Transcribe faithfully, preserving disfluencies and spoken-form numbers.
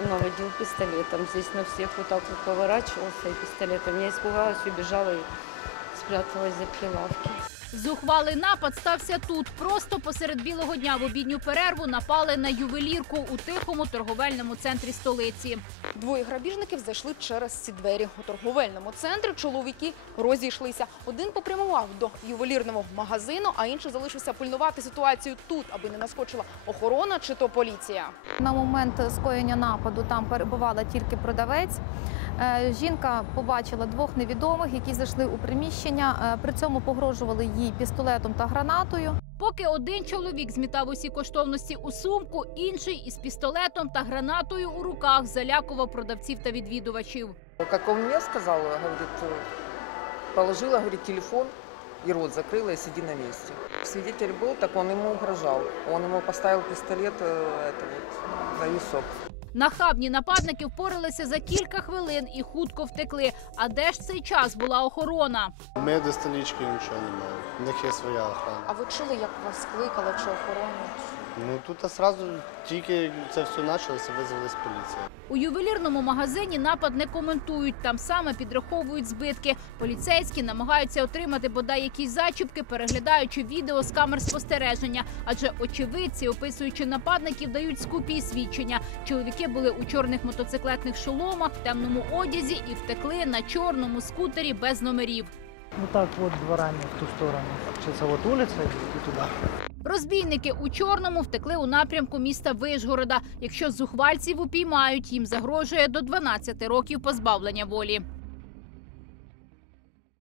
наводил пистолетом. Здесь на всех вот так вот поворачивался и пистолетом. Я испугалась, убежала и спряталась за прилавки. Зухвалий напад стався тут. Просто посеред білого дня в обідню перерву напали на ювелірку у тихому торговельному центрі столиці. Двоє грабіжників зайшли через ці двері. У торговельному центрі чоловіки розійшлися. Один попрямував до ювелірного магазину, а інший залишився пильнувати ситуацію тут, аби не наскочила охорона чи то поліція. На момент скоєння нападу там перебувала тільки продавець. Жінка побачила двох невідомих, які зайшли у приміщення. При цьому погрожували їй пістолетом та гранатою. Поки один чоловік змітав усі коштовності у сумку, інший із пістолетом та гранатою у руках залякував продавців та відвідувачів. Как он мне сказал, говорит, положила, говорит, телефон и рот закрыла и сиди на месте. Свидетель был, так он ему угрожал. Он ему поставил пистолет это вот, на висок. Нахабні нападники впоралися за кілька хвилин і хутко втекли. А де ж цей час була охорона? Ми до столички нічого не мали. В них є своя охорона. А ви чули, як вас кликали чи охорону? Ну тут одразу тільки це все почалося, визвалась поліція. У ювелірному магазині напад не коментують. Там саме підраховують збитки. Поліцейські намагаються отримати бодай якісь зачіпки, переглядаючи відео з камер спостереження. Адже очевидці, описуючи нападників, дають скупі свідчення. Чоловіки були у чорних мотоциклетних шоломах, темному одязі і втекли на чорному скутері без номерів. Вот так вот дворами в ту сторону. Получается, вот улица и туда. Розбійники у чорному втекли у напрямку міста Вишгорода. Якщо зухвальців упіймають, їм загрожує до дванадцяти років позбавлення волі.